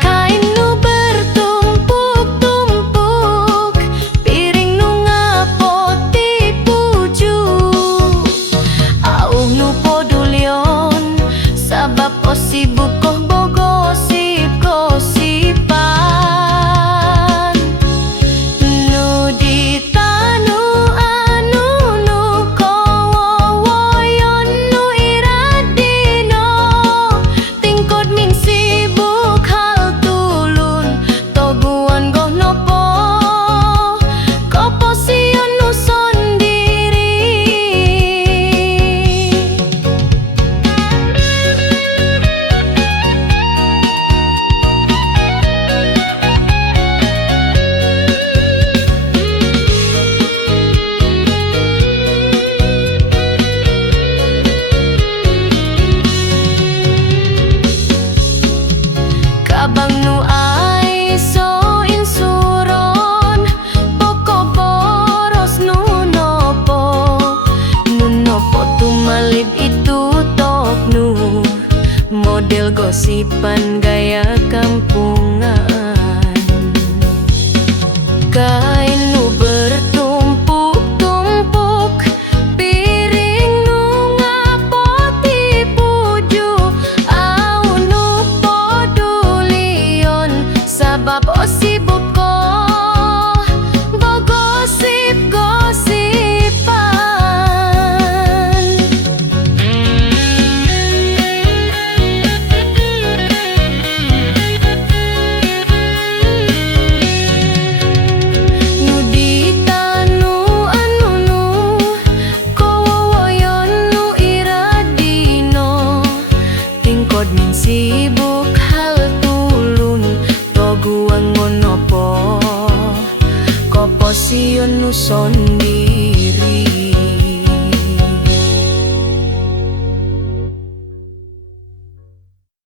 Kain nu bertumpuk-tumpuk, piring nu ngapoti puju, auh nu podulyon sabab o sibuk koh bogosip-gosipan. Nu ditanu anu nu kowowoyon nu iradino, tingkod min sibuk hal tulun toguan goh nopo kopo sion nu sondiri. Kabang nu ay so insuron, poko boros nu nopo tumalib itu tok nu model gosipan gaya kampungan. Kain nu bertumpuk-tumpuk, piring nu ngapoti puju, au nu podulyon sabab o sibuk koh bogosip-gosipan. Nu ditanu anu nu kowowoyon nu iradino, tingkod min sibuk hal tulun toguang ngonopo kopo sion nu sondiri.